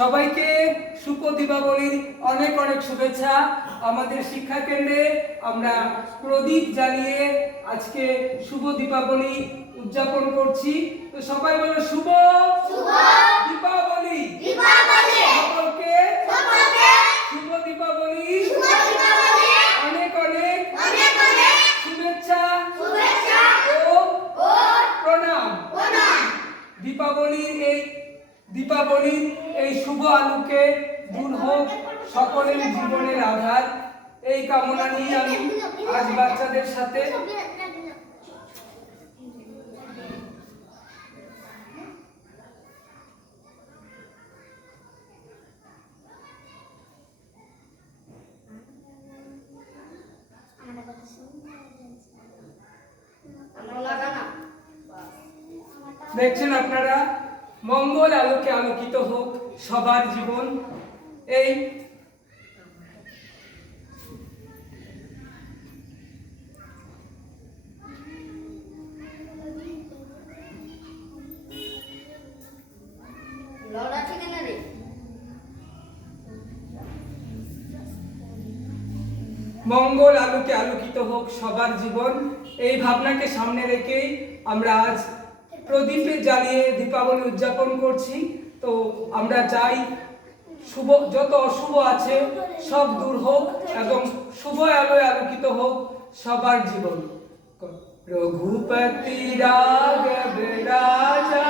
সবাইকে শুভ দীপাবলির অনেক অনেক শুভেচ্ছা। আমাদের শিক্ষা কেন্দ্রে আমরা প্রদীপ জ্বালিয়ে আজকে শুভ দীপাবলি উদযাপন করছি। তো সবাই বলো শুভ দীপাবলি। সকলকে শুভ দীপাবলি, অনেক অনেক শুভেচ্ছা ও প্রণাম। দীপাবলির এই শুভ আলোকে দূর হোক সকলের জীবনের আধার, এই কামনা নিয়ে আমি আজ বাচ্চাদের সাথে দেখছেন আপনারা, মঙ্গল আলোকে আলোকিত হোক সবার জীবন। এই মঙ্গল আলোকে আলোকিত হোক সবার জীবন, এই ভাবনাকে সামনে রেখেই আমরা আজ প্রদীপে জ্বালিয়ে দীপাবলি উদযাপন করছি। তো আমরা চাই শুভ যত অশুভ আছে সব দূর হোক এবং শুভ আলোয় আলোকিত হোক সবার জীবন। রঘুপতি রাঘব রাজা